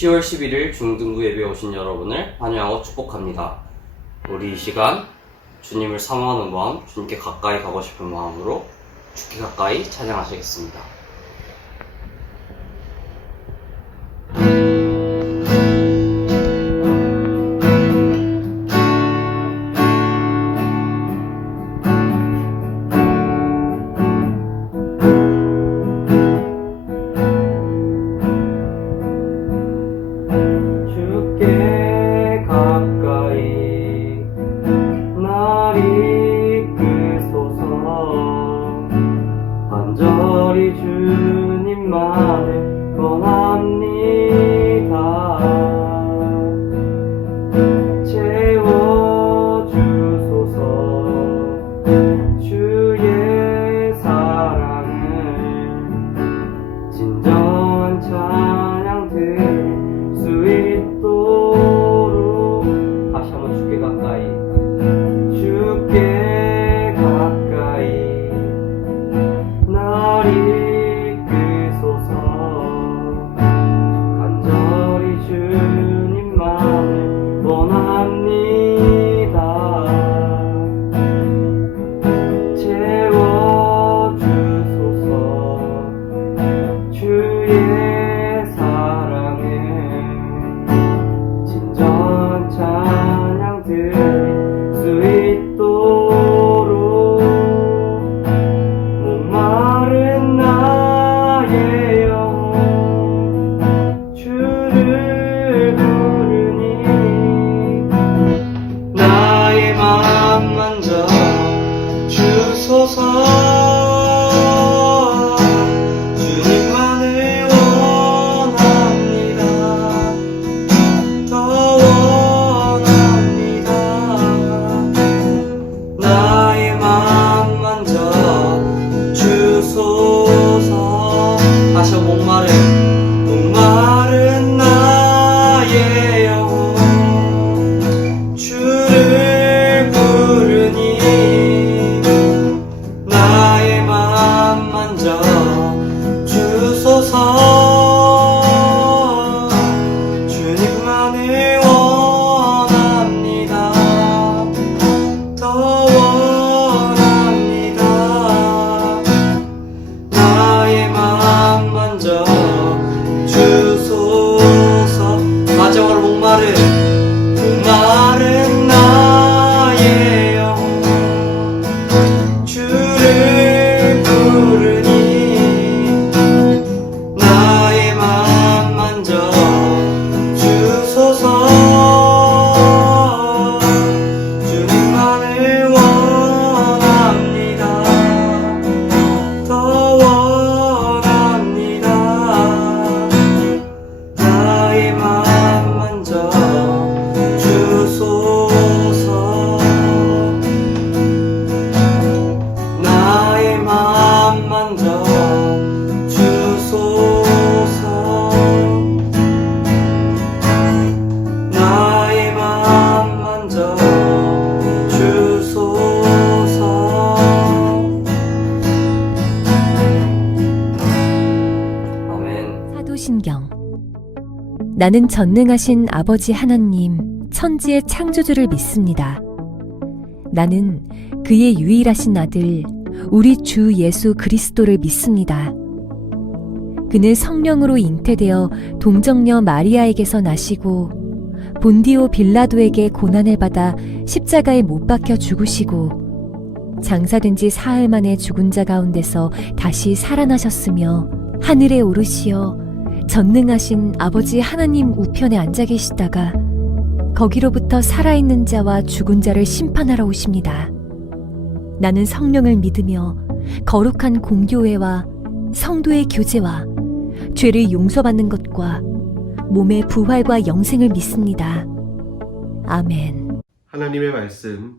10월 11일 중등부 예배에 오신 여러분을 환영하고 축복합니다. 우리 이 시간 주님을 사모하는 마음, 주님께 가까이 가고 싶은 마음으로 주께 가까이 찬양하시겠습니다. 주께 가까이 날 이끄소서. 간절히 주님만을 원합니다. 채워주소서. 주의 사랑을 진정한 찬양 드릴 수 있도록. 다시 한번 주께 가까이, 주께 가까이 날 이끄소서. 간절히 주님만을 원합니다. 채워주소서. 주의 사랑을 진정한 찬양 드릴 수 있도록. 목마른 나의 영혼 주를 부르니 나의 맘 만져 주소서. 주님만을 원합니다. 더 원합니다. 나의 맘 만져 주소서. 다시 한번 목마른 나의 영혼 주를 부르니 나의 맘 만져 주소서. 주님만을 원합니다. 더 원합니다. 나의 맘 만져 주소서. 마지막으로 목마른 나의 영혼 주를 부르니 나의 맘 만져 주소서. 주님만을 원합니다. 더 원합니다. 나의 맘 만져 주소서. 나의 맘 만져 주소서. 나의 맘 만져 주소서. 아멘. 사도신경. 나는 전능하신 아버지 하나님, 천지의 창조주를 믿습니다. 나는 그의 유일하신 아들, 우리 주 예수 그리스도를 믿습니다. 그는 성령으로 잉태되어 동정녀 마리아에게서 나시고 본디오 빌라도에게 고난을 받아 십자가에 못 박혀 죽으시고 장사된 지 사흘 만에 죽은 자 가운데서 다시 살아나셨으며 하늘에 오르시어 전능하신 아버지 하나님 우편에 앉아 계시다가 거기로부터 살아있는 자와 죽은 자를 심판하러 오십니다. 나는 성령을 믿으며 거룩한 공교회와 성도의 교제와 죄를 용서받는 것과 몸의 부활과 영생을 믿습니다. 아멘. 하나님의 말씀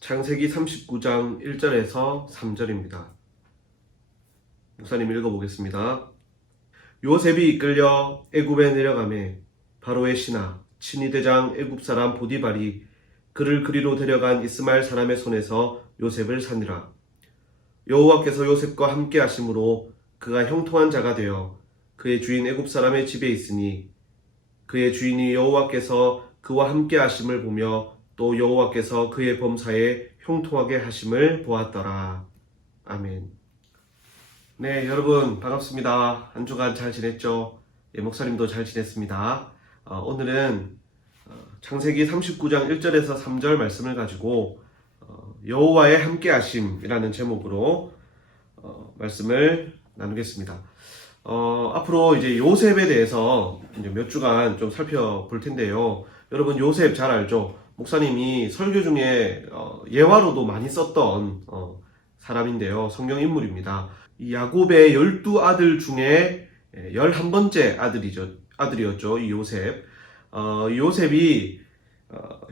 창세기 39장 1절에서 3절입니다. 목사님 읽어보겠습니다. 요셉이 이끌려 애굽에 내려가매 바로의 신하 친위 대장 애굽 사람 보디발이 그를 그리로 데려간 이스마엘 사람의 손에서 요셉을 사니라. 여호와께서 요셉과 함께 하심으로 그가 형통한 자가 되어 그의 주인 애굽 사람의 집에 있으니 그의 주인이 여호와께서 그와 함께 하심을 보며 또 여호와께서 그의 범사에 형통하게 하심을 보았더라. 아멘. 네, 여러분 반갑습니다. 한 주간 잘 지냈죠? 예, 목사님도 잘 지냈습니다. 오늘은 창세기 39장 1절에서 3절 말씀을 가지고 여호와의 함께 하심이라는 제목으로 말씀을 나누겠습니다. 앞으로 이제 요셉에 대해서 이제 몇 주간 좀 살펴볼 텐데요. 여러분 요셉 잘 알죠? 목사님이 설교 중에 예화로도 많이 썼던 사람인데요. 성경 인물입니다. 이 야곱의 12아들 중에 11번째 아들이었죠. 이 요셉. 요셉이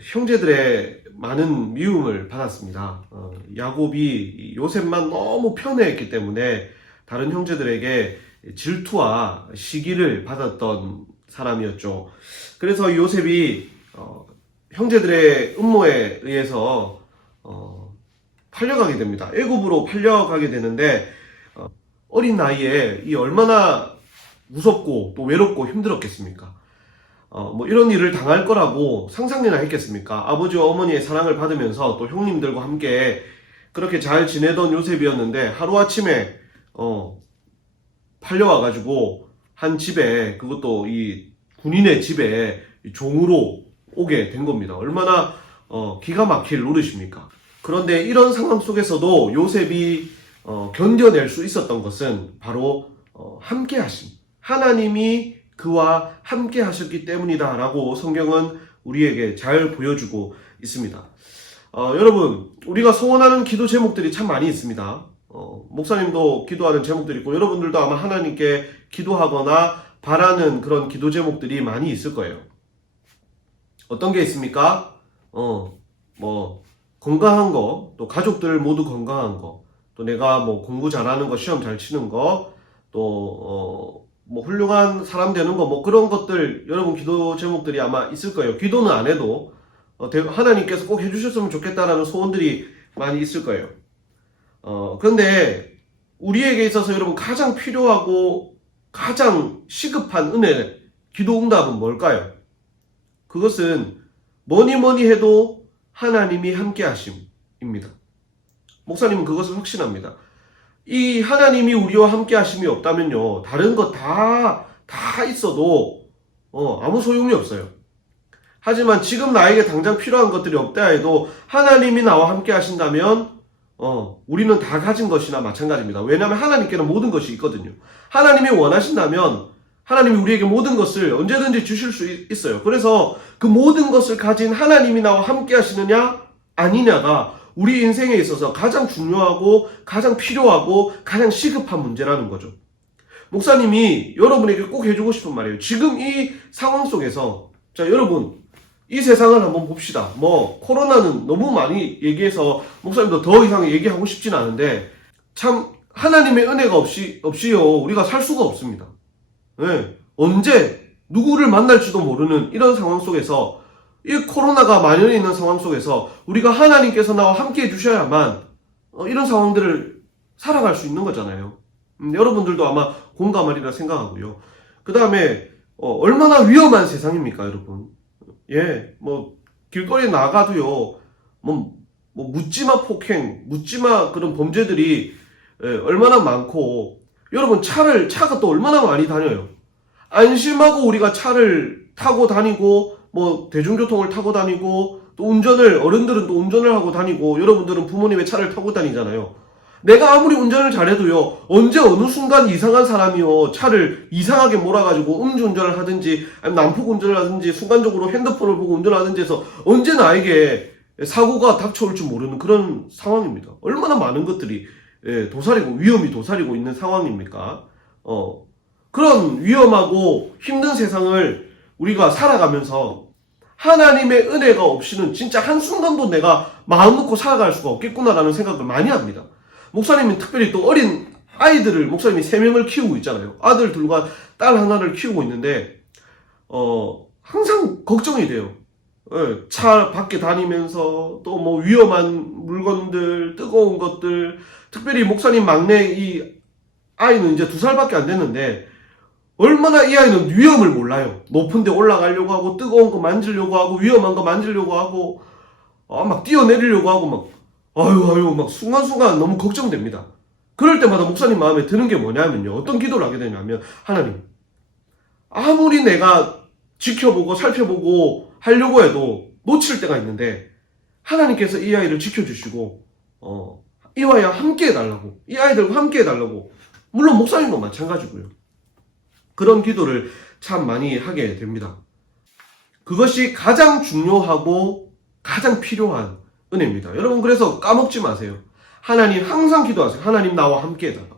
형제들의 많은 미움을 받았습니다. 야곱이 요셉만 너무 편애했기 때문에 다른 형제들에게 질투와 시기를 받았던 사람이었죠. 그래서 요셉이 형제들의 음모에 의해서 팔려가게 됩니다. 애굽으로 팔려가게 되는데 어린 나이에 이 얼마나 무섭고 또 외롭고 힘들었겠습니까? 뭐 이런 일을 당할 거라고 상상이나 했겠습니까? 아버지와 어머니의 사랑을 받으면서 또 형님들과 함께 그렇게 잘 지내던 요셉이었는데 하루아침에 팔려와가지고 한 집에, 그것도 이 군인의 집에 종으로 오게 된 겁니다. 얼마나 기가 막힐 노릇입니까? 그런데 이런 상황 속에서도 요셉이 견뎌낼 수 있었던 것은 바로 함께 하심, 하나님이 그와 함께 하셨기 때문이다 라고 성경은 우리에게 잘 보여주고 있습니다. 여러분, 우리가 소원하는 기도 제목들이 참 많이 있습니다. 목사님도 기도하는 제목들이 있고 여러분들도 아마 하나님께 기도하거나 바라는 그런 기도 제목들이 많이 있을 거예요. 어떤 게 있습니까? 뭐 건강한 거, 또 가족들 모두 건강한 거, 또 내가 뭐 공부 잘하는 거, 시험 잘 치는 거, 또 뭐 훌륭한 사람 되는 거, 뭐 그런 것들 여러분 기도 제목들이 아마 있을 거예요. 기도는 안 해도 하나님께서 꼭 해주셨으면 좋겠다라는 소원들이 많이 있을 거예요. 그런데 우리에게 있어서 여러분 가장 필요하고 가장 시급한 은혜, 기도 응답은 뭘까요? 그것은 뭐니 해도 하나님이 함께 하심입니다. 목사님은 그것을 확신합니다. 이 하나님이 우리와 함께 하심이 없다면요, 다른 거 다 있어도 아무 소용이 없어요. 하지만 지금 나에게 당장 필요한 것들이 없다 해도 하나님이 나와 함께 하신다면 우리는 다 가진 것이나 마찬가지입니다. 왜냐하면 하나님께는 모든 것이 있거든요. 하나님이 원하신다면 하나님이 우리에게 모든 것을 언제든지 주실 수 있어요. 그래서 그 모든 것을 가진 하나님이 나와 함께 하시느냐 아니냐가 우리 인생에 있어서 가장 중요하고 가장 필요하고 가장 시급한 문제라는 거죠. 목사님이 여러분에게 꼭 해주고 싶은 말이에요. 지금 이 상황 속에서, 자, 여러분, 이 세상을 한번 봅시다. 뭐 코로나는 너무 많이 얘기해서 목사님도 더 이상 얘기하고 싶진 않은데, 참 하나님의 은혜가 없이요 우리가 살 수가 없습니다. 네. 언제 누구를 만날지도 모르는 이런 상황 속에서, 이 코로나가 만연해 있는 상황 속에서 우리가 하나님께서 나와 함께 해주셔야만 이런 상황들을 살아갈 수 있는 거잖아요. 여러분들도 아마 공감하리라 생각하고요. 그 다음에 얼마나 위험한 세상입니까, 여러분? 예, 뭐 길거리에 나가도요, 뭐 묻지마 폭행, 묻지마 그런 범죄들이 얼마나 많고, 여러분 차가 또 얼마나 많이 다녀요. 안심하고 우리가 차를 타고 다니고, 뭐 대중교통을 타고 다니고, 또 어른들은 또 운전을 하고 다니고, 여러분들은 부모님의 차를 타고 다니잖아요. 내가 아무리 운전을 잘해도요, 언제 어느 순간 이상한 사람이요 차를 이상하게 몰아가지고 음주운전을 하든지 아니면 난폭 운전을 하든지 순간적으로 핸드폰을 보고 운전하든지 해서 언제 나에게 사고가 닥쳐올 줄 모르는 그런 상황입니다. 얼마나 많은 것들이 위험이 도사리고 있는 상황입니까? 그런 위험하고 힘든 세상을 우리가 살아가면서 하나님의 은혜가 없이는 진짜 한순간도 내가 마음 놓고 살아갈 수가 없겠구나라는 생각을 많이 합니다. 목사님은 특별히 또 어린 아이들을 목사님이 3명을 키우고 있잖아요. 아들 둘과 딸 하나를 키우고 있는데 항상 걱정이 돼요. 차 밖에 다니면서 또 뭐 위험한 물건들, 뜨거운 것들, 특별히 목사님 막내 이 아이는 이제 2살밖에 안 됐는데 얼마나 이 아이는 위험을 몰라요. 높은 데 올라가려고 하고, 뜨거운 거 만지려고 하고, 위험한 거 만지려고 하고, 막 뛰어내리려고 하고, 막 순간순간 너무 걱정됩니다. 그럴 때마다 목사님 마음에 드는 게 뭐냐면요. 어떤 기도를 하게 되냐면, 하나님, 아무리 내가 지켜보고 살펴보고 하려고 해도 놓칠 때가 있는데, 하나님께서 이 아이를 지켜주시고, 이 아이와 함께 해달라고, 이 아이들과 함께 해달라고, 물론 목사님도 마찬가지고요. 그런 기도를 참 많이 하게 됩니다. 그것이 가장 중요하고 가장 필요한 은혜입니다. 여러분, 그래서 까먹지 마세요. 하나님 항상 기도하세요. 하나님 나와 함께 해달라고.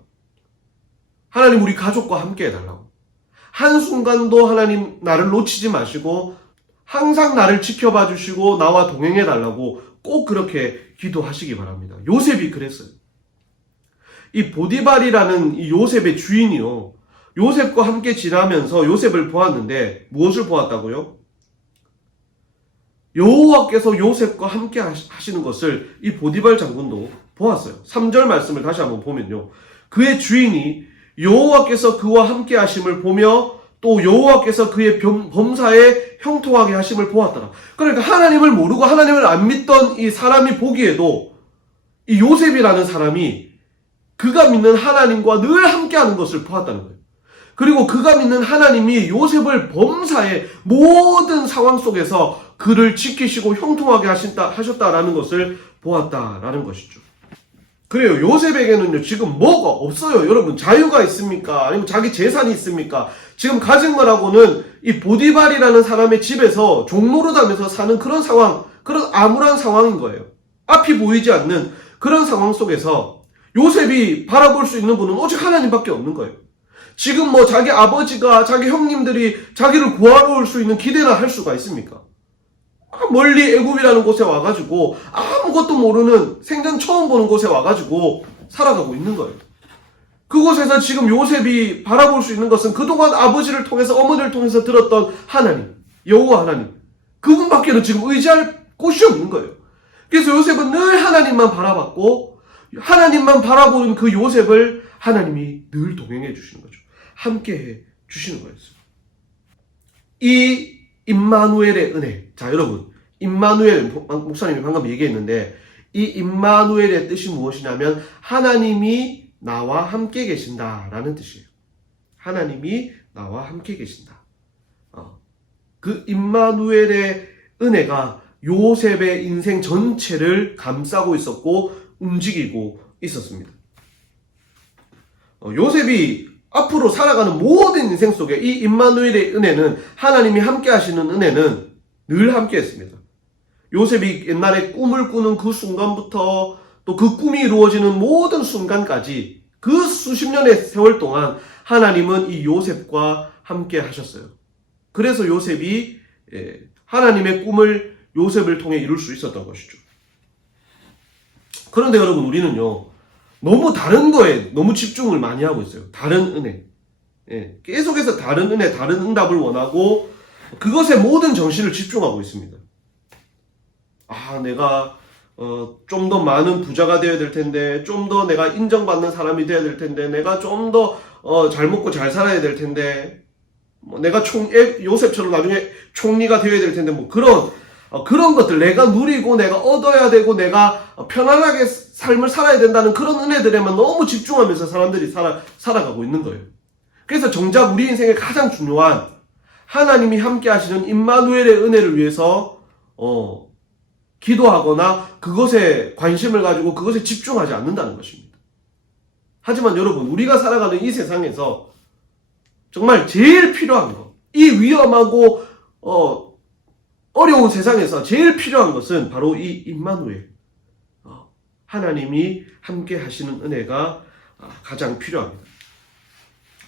하나님 우리 가족과 함께 해달라고. 한순간도 하나님 나를 놓치지 마시고 항상 나를 지켜봐 주시고 나와 동행해 달라고 꼭 그렇게 기도하시기 바랍니다. 요셉이 그랬어요. 이 보디발이라는 이 요셉의 주인이요. 요셉과 함께 지나면서 요셉을 보았는데 무엇을 보았다고요? 여호와께서 요셉과 함께 하시는 것을 이 보디발 장군도 보았어요. 3절 말씀을 다시 한번 보면요. 그의 주인이 여호와께서 그와 함께 하심을 보며 또 여호와께서 그의 범사에 형통하게 하심을 보았더라. 그러니까 하나님을 모르고 하나님을 안 믿던 이 사람이 보기에도 이 요셉이라는 사람이 그가 믿는 하나님과 늘 함께하는 것을 보았다는 거예요. 그리고 그가 믿는 하나님이 요셉을 범사의 모든 상황 속에서 그를 지키시고 형통하게 하셨다라는 것을 보았다라는 것이죠. 그래요. 요셉에게는요, 지금 뭐가 없어요. 여러분, 자유가 있습니까? 아니면 자기 재산이 있습니까? 지금 가진 거라고는 이 보디발이라는 사람의 집에서 종노릇하면서 사는 그런 상황, 그런 암울한 상황인 거예요. 앞이 보이지 않는 그런 상황 속에서 요셉이 바라볼 수 있는 분은 오직 하나님밖에 없는 거예요. 지금 뭐 자기 아버지가, 자기 형님들이 자기를 구하러 올 수 있는 기대나 할 수가 있습니까? 멀리 애굽이라는 곳에 와가지고 아무것도 모르는 생전 처음 보는 곳에 와가지고 살아가고 있는 거예요. 그곳에서 지금 요셉이 바라볼 수 있는 것은 그동안 아버지를 통해서 어머니를 통해서 들었던 하나님, 여호와 하나님, 그분밖에는 지금 의지할 곳이 없는 거예요. 그래서 요셉은 늘 하나님만 바라봤고 하나님만 바라보는 그 요셉을 하나님이 늘 동행해 주시는 거죠. 함께해 주시는 거였어요. 이 임마누엘의 은혜. 자, 여러분, 임마누엘, 목사님이 방금 얘기했는데 이 임마누엘의 뜻이 무엇이냐면 하나님이 나와 함께 계신다라는 뜻이에요. 하나님이 나와 함께 계신다. 그 임마누엘의 은혜가 요셉의 인생 전체를 감싸고 있었고 움직이고 있었습니다. 요셉이 앞으로 살아가는 모든 인생 속에 이 임마누엘의 은혜는, 하나님이 함께 하시는 은혜는 늘 함께 했습니다. 요셉이 옛날에 꿈을 꾸는 그 순간부터 또 그 꿈이 이루어지는 모든 순간까지 그 수십 년의 세월 동안 하나님은 이 요셉과 함께 하셨어요. 그래서 요셉이 하나님의 꿈을 요셉을 통해 이룰 수 있었던 것이죠. 그런데 여러분, 우리는요, 너무 다른 거에 너무 집중을 많이 하고 있어요. 다른 은혜. 계속해서 다른 은혜, 다른 응답을 원하고 그것에 모든 정신을 집중하고 있습니다. 내가 좀 더 많은 부자가 되어야 될 텐데, 좀 더 내가 인정받는 사람이 되어야 될 텐데, 내가 좀 더 잘 먹고 잘 살아야 될 텐데, 내가 요셉처럼 나중에 총리가 되어야 될 텐데, 그런 것들, 내가 누리고 내가 얻어야 되고 내가 편안하게 삶을 살아야 된다는 그런 은혜들에만 너무 집중하면서 사람들이 살아가고 있는 거예요. 그래서 정작 우리 인생에 가장 중요한 하나님이 함께 하시는 임마누엘의 은혜를 위해서 기도하거나 그것에 관심을 가지고 그것에 집중하지 않는다는 것입니다. 하지만 여러분, 우리가 살아가는 이 세상에서 정말 제일 필요한 것, 이 위험하고 어려운 세상에서 제일 필요한 것은 바로 이 임마누엘, 하나님이 함께 하시는 은혜가 가장 필요합니다.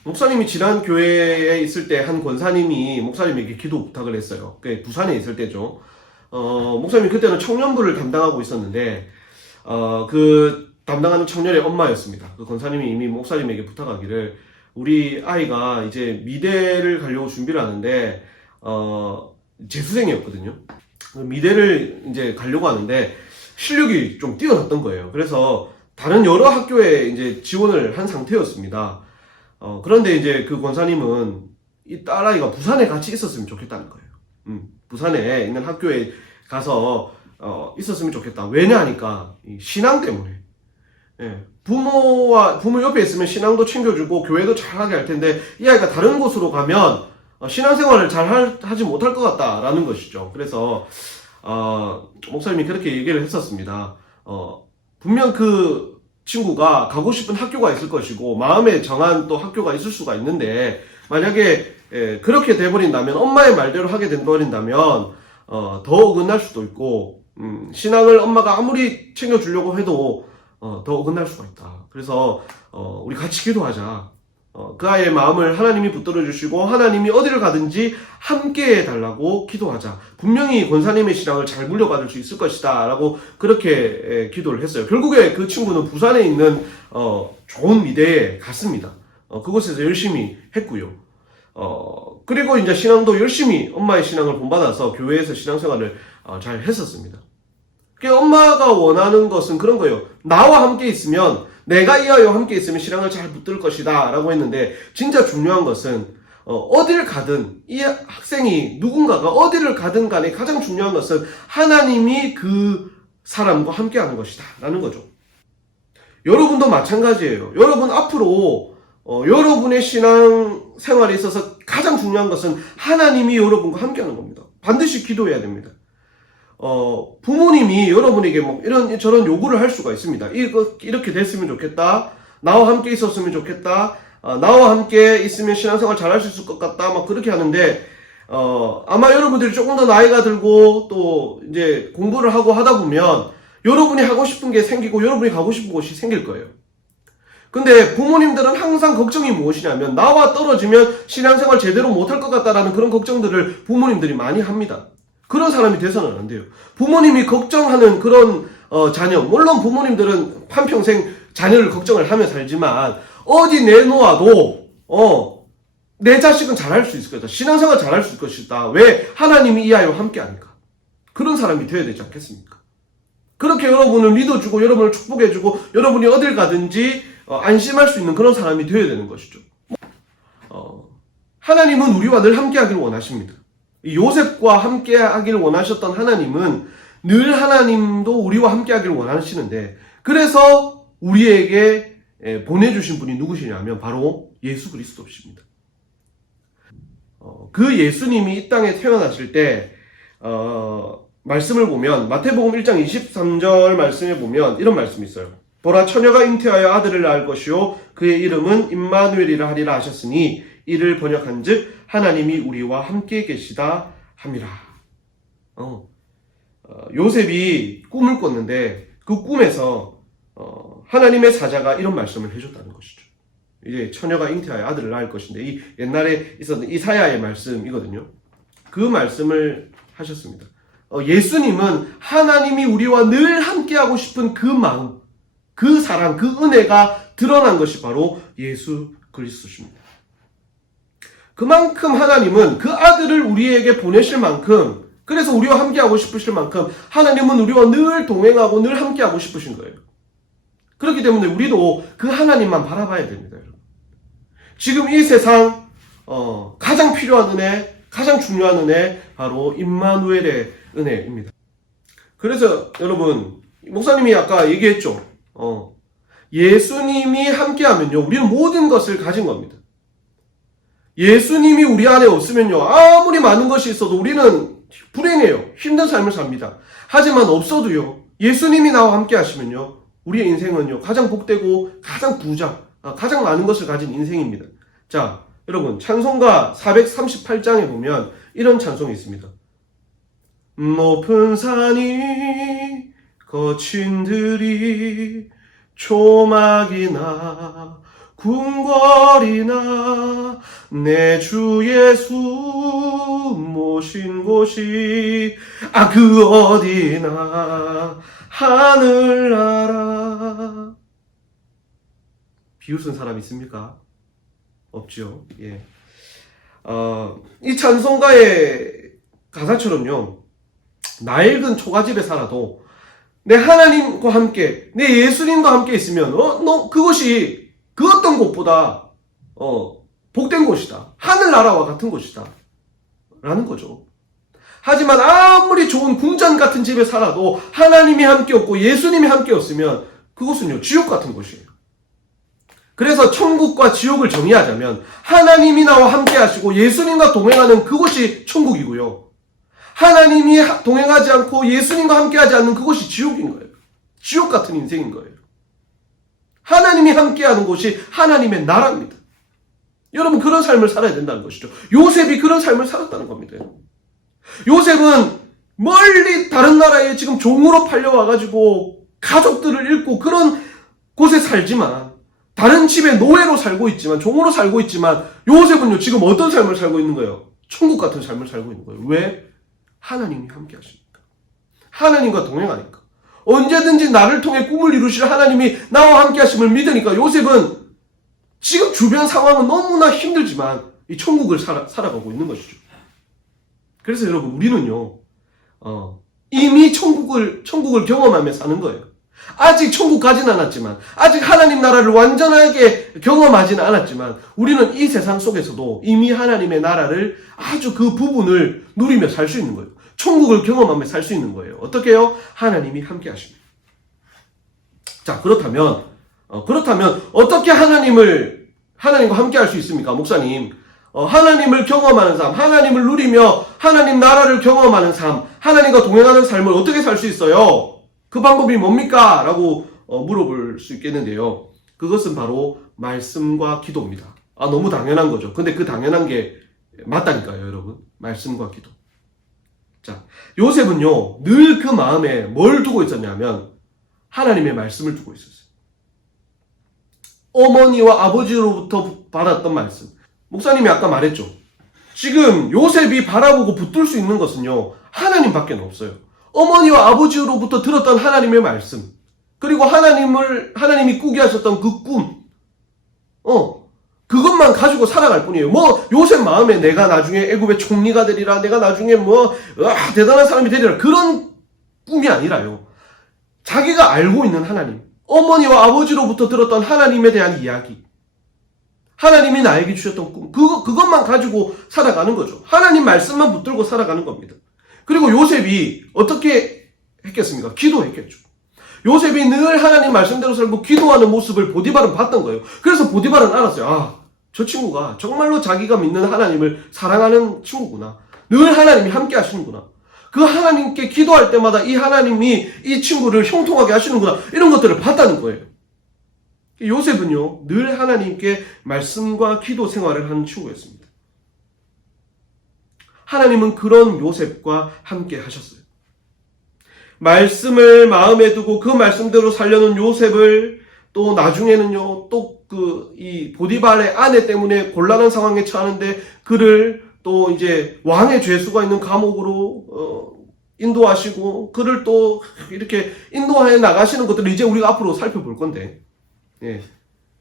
목사님이 지난 교회에 있을 때 한 권사님이 목사님에게 기도 부탁을 했어요. 부산에 있을 때죠. 목사님이 그때는 청년부를 담당하고 있었는데 그 담당하는 청년의 엄마였습니다. 그 권사님이 이미 목사님에게 부탁하기를, 우리 아이가 이제 미대를 가려고 준비를 하는데 재수생이었거든요. 미대를 이제 가려고 하는데 실력이 좀 뛰어났던 거예요. 그래서 다른 여러 학교에 이제 지원을 한 상태였습니다. 그런데 이제 그 권사님은 이 딸아이가 부산에 같이 있었으면 좋겠다는 거예요. 부산에 있는 학교에 가서 있었으면 좋겠다. 왜냐 하니까 이 신앙 때문에. 예, 부모 옆에 있으면 신앙도 챙겨주고 교회도 잘하게 할 텐데 이 아이가 다른 곳으로 가면 신앙생활을 잘 하지 못할 것 같다라는 것이죠. 그래서 목사님이 그렇게 얘기를 했었습니다. 분명 그 친구가 가고 싶은 학교가 있을 것이고 마음에 정한 또 학교가 있을 수가 있는데 만약에 그렇게 돼버린다면 엄마의 말대로 하게 돼버린다면 더 어긋날 수도 있고 신앙을 엄마가 아무리 챙겨주려고 해도 더 어긋날 수가 있다. 그래서 우리 같이 기도하자. 그 아이의 마음을 하나님이 붙들어 주시고 하나님이 어디를 가든지 함께 해달라고 기도하자. 분명히 권사님의 신앙을 잘 물려받을 수 있을 것이다 라고 그렇게 기도를 했어요. 결국에 그 친구는 부산에 있는 좋은 미대에 갔습니다. 그곳에서 열심히 했고요. 그리고 이제 신앙도 열심히 엄마의 신앙을 본받아서 교회에서 신앙생활을 잘 했었습니다. 그러니까 엄마가 원하는 것은 그런 거예요. 나와 함께 있으면, 내가 이 아이와 함께 있으면 신앙을 잘 붙들 것이다 라고 했는데, 진짜 중요한 것은 어딜 가든 이 학생이 누군가가 어디를 가든 간에 가장 중요한 것은 하나님이 그 사람과 함께 하는 것이다 라는 거죠. 여러분도 마찬가지예요. 여러분 앞으로 여러분의 신앙 생활에 있어서 가장 중요한 것은 하나님이 여러분과 함께 하는 겁니다. 반드시 기도해야 됩니다. 부모님이 여러분에게 뭐 이런 저런 요구를 할 수가 있습니다. 이렇게 됐으면 좋겠다. 나와 함께 있었으면 좋겠다. 나와 함께 있으면 신앙생활 잘할 수 있을 것 같다. 막 그렇게 하는데 아마 여러분들이 조금 더 나이가 들고 또 이제 공부를 하고 하다 보면 여러분이 하고 싶은 게 생기고 여러분이 가고 싶은 곳이 생길 거예요. 근데 부모님들은 항상 걱정이 무엇이냐면 나와 떨어지면 신앙생활 제대로 못할 것 같다라는 그런 걱정들을 부모님들이 많이 합니다. 그런 사람이 돼서는 안 돼요. 부모님이 걱정하는 그런 자녀, 물론 부모님들은 한평생 자녀를 걱정을 하며 살지만 어디 내놓아도 내 자식은 잘할 수 있을 것이다. 신앙생활 잘할 수 있을 것이다. 왜? 하나님이 이 아이와 함께 하니까. 그런 사람이 되어야 되지 않겠습니까? 그렇게 여러분을 믿어주고 여러분을 축복해주고 여러분이 어딜 가든지 안심할 수 있는 그런 사람이 되어야 되는 것이죠. 하나님은 우리와 늘 함께 하기를 원하십니다. 요셉과 함께 하기를 원하셨던 하나님은 늘 하나님도 우리와 함께 하기를 원하시는데 그래서 우리에게 보내주신 분이 누구시냐면 바로 예수 그리스도십니다. 그 예수님이 이 땅에 태어나실 때 말씀을 보면 마태복음 1장 23절 말씀에 보면 이런 말씀이 있어요. 보라 처녀가 잉태하여 아들을 낳을 것이요 그의 이름은 임마누엘이라 하리라 하셨으니 이를 번역한즉 하나님이 우리와 함께 계시다 함이라. 요셉이 꿈을 꿨는데 그 꿈에서 하나님의 사자가 이런 말씀을 해줬다는 것이죠. 이제 처녀가 잉태하여 아들을 낳을 것인데 이 옛날에 있었던 이사야의 말씀이거든요. 그 말씀을 하셨습니다. 예수님은 하나님이 우리와 늘 함께하고 싶은 그 마음, 그 사랑, 그 은혜가 드러난 것이 바로 예수 그리스도십니다. 그만큼 하나님은 그 아들을 우리에게 보내실 만큼, 그래서 우리와 함께하고 싶으실 만큼 하나님은 우리와 늘 동행하고 늘 함께하고 싶으신 거예요. 그렇기 때문에 우리도 그 하나님만 바라봐야 됩니다, 여러분. 지금 이 세상 가장 필요한 은혜, 가장 중요한 은혜 바로 임마누엘의 은혜입니다. 그래서 여러분 목사님이 아까 얘기했죠. 예수님이 함께하면요 우리는 모든 것을 가진 겁니다. 예수님이 우리 안에 없으면요 아무리 많은 것이 있어도 우리는 불행해요. 힘든 삶을 삽니다. 하지만 없어도요 예수님이 나와 함께 하시면요 우리의 인생은요 가장 복되고 가장 부자, 가장 많은 것을 가진 인생입니다. 자 여러분 찬송가 438장에 보면 이런 찬송이 있습니다. 높은 산이 거친 들이 초막이나 궁궐이나 내 주 예수 모신 곳이 그 어디나 하늘나라. 비웃은 사람 있습니까? 없죠. 예. 이 찬송가의 가사처럼요 낡은 초가집에 살아도 내 하나님과 함께, 내 예수님과 함께 있으면, 그것이 그 어떤 곳보다, 복된 곳이다. 하늘나라와 같은 곳이다. 라는 거죠. 하지만 아무리 좋은 궁전 같은 집에 살아도 하나님이 함께 없고 예수님이 함께 없으면 그곳은요, 지옥 같은 곳이에요. 그래서 천국과 지옥을 정의하자면 하나님이 나와 함께 하시고 예수님과 동행하는 그곳이 천국이고요. 하나님이 동행하지 않고 예수님과 함께 하지 않는 그곳이 지옥인 거예요. 지옥 같은 인생인 거예요. 하나님이 함께하는 곳이 하나님의 나라입니다. 여러분, 그런 삶을 살아야 된다는 것이죠. 요셉이 그런 삶을 살았다는 겁니다. 요셉은 멀리 다른 나라에 지금 종으로 팔려와가지고 가족들을 잃고 그런 곳에 살지만, 다른 집에 노예로 살고 있지만, 종으로 살고 있지만, 요셉은요, 지금 어떤 삶을 살고 있는 거예요? 천국 같은 삶을 살고 있는 거예요. 왜? 하나님이 함께 하시니까. 하나님과 동행하니까. 언제든지 나를 통해 꿈을 이루실 하나님이 나와 함께 하심을 믿으니까 요셉은 지금 주변 상황은 너무나 힘들지만 이 천국을 살아가고 있는 것이죠. 그래서 여러분, 우리는요, 이미 천국을 경험하며 사는 거예요. 아직 천국 가진 않았지만, 아직 하나님 나라를 완전하게 경험하지는 않았지만, 우리는 이 세상 속에서도 이미 하나님의 나라를 아주 그 부분을 누리며 살 수 있는 거예요. 천국을 경험하며 살 수 있는 거예요. 어떻게 해요? 하나님이 함께 하십니다. 자, 그렇다면 어떻게 하나님과 함께 할 수 있습니까? 목사님, 하나님을 경험하는 삶, 하나님을 누리며 하나님 나라를 경험하는 삶, 하나님과 동행하는 삶을 어떻게 살 수 있어요? 그 방법이 뭡니까? 라고 물어볼 수 있겠는데요. 그것은 바로 말씀과 기도입니다. 너무 당연한 거죠. 근데 그 당연한 게 맞다니까요, 여러분. 말씀과 기도. 자, 요셉은요, 늘 그 마음에 뭘 두고 있었냐면 하나님의 말씀을 두고 있었어요. 어머니와 아버지로부터 받았던 말씀. 목사님이 아까 말했죠. 지금 요셉이 바라보고 붙들 수 있는 것은요, 하나님밖에 없어요. 어머니와 아버지로부터 들었던 하나님의 말씀, 그리고 하나님이 꾸게 하셨던 그 꿈, 그것만 가지고 살아갈 뿐이에요. 요셉 마음에 내가 나중에 애굽의 총리가 되리라, 내가 나중에 대단한 사람이 되리라, 그런 꿈이 아니라요. 자기가 알고 있는 하나님, 어머니와 아버지로부터 들었던 하나님에 대한 이야기, 하나님이 나에게 주셨던 꿈, 그것만 가지고 살아가는 거죠. 하나님 말씀만 붙들고 살아가는 겁니다. 그리고 요셉이 어떻게 했겠습니까? 기도했겠죠. 요셉이 늘 하나님 말씀대로 살고 기도하는 모습을 보디발은 봤던 거예요. 그래서 보디발은 알았어요. 저 친구가 정말로 자기가 믿는 하나님을 사랑하는 친구구나. 늘 하나님이 함께 하시는구나. 그 하나님께 기도할 때마다 이 하나님이 이 친구를 형통하게 하시는구나. 이런 것들을 봤다는 거예요. 요셉은요, 늘 하나님께 말씀과 기도 생활을 하는 친구였습니다. 하나님은 그런 요셉과 함께 하셨어요. 말씀을 마음에 두고 그 말씀대로 살려는 요셉을 또 나중에는요, 또 이 보디발의 아내 때문에 곤란한 상황에 처하는데 그를 또 이제 왕의 죄수가 있는 감옥으로 인도하시고 그를 또 이렇게 인도해 나가시는 것들을 이제 우리가 앞으로 살펴볼 건데,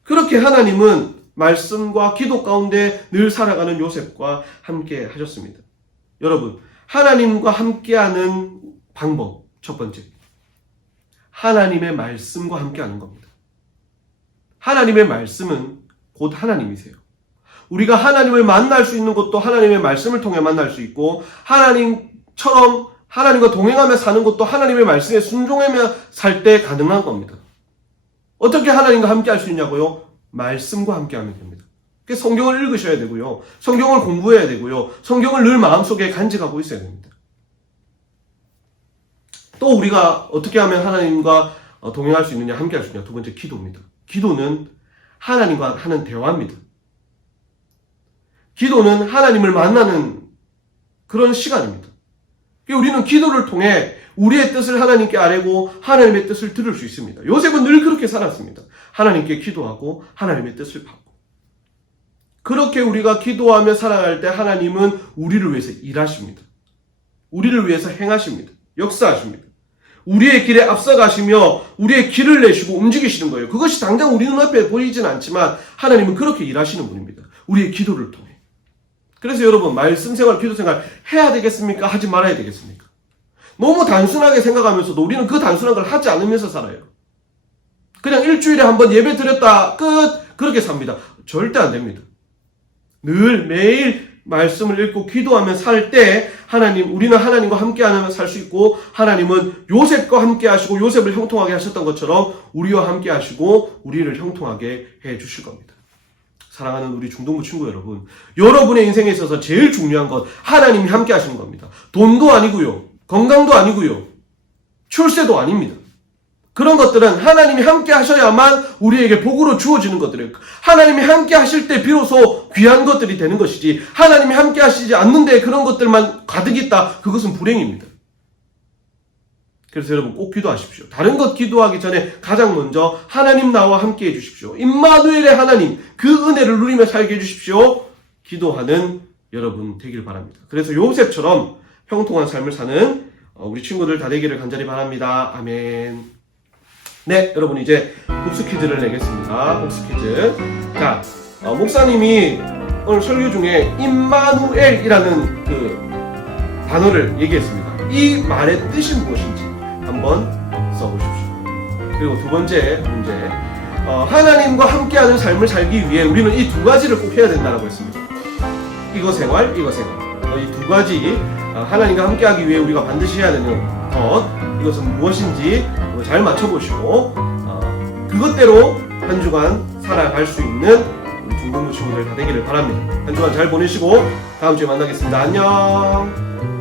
그렇게 하나님은 말씀과 기도 가운데 늘 살아가는 요셉과 함께 하셨습니다. 여러분, 하나님과 함께하는 방법 첫 번째, 하나님의 말씀과 함께하는 겁니다. 하나님의 말씀은 곧 하나님이세요. 우리가 하나님을 만날 수 있는 것도 하나님의 말씀을 통해 만날 수 있고, 하나님처럼 하나님과 동행하며 사는 것도 하나님의 말씀에 순종하며 살 때 가능한 겁니다. 어떻게 하나님과 함께 할 수 있냐고요? 말씀과 함께 하면 됩니다. 성경을 읽으셔야 되고요. 성경을 공부해야 되고요. 성경을 늘 마음속에 간직하고 있어야 됩니다. 또 우리가 어떻게 하면 하나님과 동행할 수 있느냐, 함께 할 수 있느냐. 두 번째, 기도입니다. 기도는 하나님과 하는 대화입니다. 기도는 하나님을 만나는 그런 시간입니다. 우리는 기도를 통해 우리의 뜻을 하나님께 아뢰고 하나님의 뜻을 들을 수 있습니다. 요셉은 늘 그렇게 살았습니다. 하나님께 기도하고 하나님의 뜻을 받고. 그렇게 우리가 기도하며 살아갈 때 하나님은 우리를 위해서 일하십니다. 우리를 위해서 행하십니다. 역사하십니다. 우리의 길에 앞서가시며 우리의 길을 내시고 움직이시는 거예요. 그것이 당장 우리 눈앞에 보이지는 않지만 하나님은 그렇게 일하시는 분입니다. 우리의 기도를 통해. 그래서 여러분, 말씀 생활, 기도 생활 해야 되겠습니까? 하지 말아야 되겠습니까? 너무 단순하게 생각하면서도 우리는 그 단순한 걸 하지 않으면서 살아요. 그냥 일주일에 한번 예배 드렸다 끝, 그렇게 삽니다. 절대 안 됩니다. 늘 매일 말씀을 읽고 기도하며 살 때 우리는 하나님과 함께하며 살 수 있고, 하나님은 요셉과 함께 하시고 요셉을 형통하게 하셨던 것처럼 우리와 함께 하시고 우리를 형통하게 해 주실 겁니다. 사랑하는 우리 중동부 친구 여러분, 여러분의 인생에 있어서 제일 중요한 것, 하나님이 함께 하시는 겁니다. 돈도 아니고요, 건강도 아니고요, 출세도 아닙니다. 그런 것들은 하나님이 함께 하셔야만 우리에게 복으로 주어지는 것들이에요. 하나님이 함께 하실 때 비로소 귀한 것들이 되는 것이지, 하나님이 함께 하시지 않는데 그런 것들만 가득 있다, 그것은 불행입니다. 그래서 여러분 꼭 기도하십시오. 다른 것 기도하기 전에 가장 먼저 하나님 나와 함께 해주십시오. 임마누엘의 하나님, 그 은혜를 누리며 살게 해주십시오. 기도하는 여러분 되길 바랍니다. 그래서 요셉처럼 형통한 삶을 사는 우리 친구들 다 되기를 간절히 바랍니다. 아멘. 네, 여러분 이제 복수 퀴즈를 내겠습니다. 복수 퀴즈. 자, 목사님이 오늘 설교 중에 임마누엘이라는 그 단어를 얘기했습니다. 이 말의 뜻이 무엇인지 한번 써보십시오. 그리고 두 번째 문제, 하나님과 함께하는 삶을 살기 위해 우리는 이 두 가지를 꼭 해야 된다고 했습니다. 이거 생활, 이거 생활. 이 두 가지, 하나님과 함께하기 위해 우리가 반드시 해야 되는 것, 이것은 무엇인지 잘 맞춰보시고 그것대로 한 주간 살아갈 수 있는 우리 중동부 친구들 다 되기를 바랍니다. 한 주간 잘 보내시고 다음 주에 만나겠습니다. 안녕.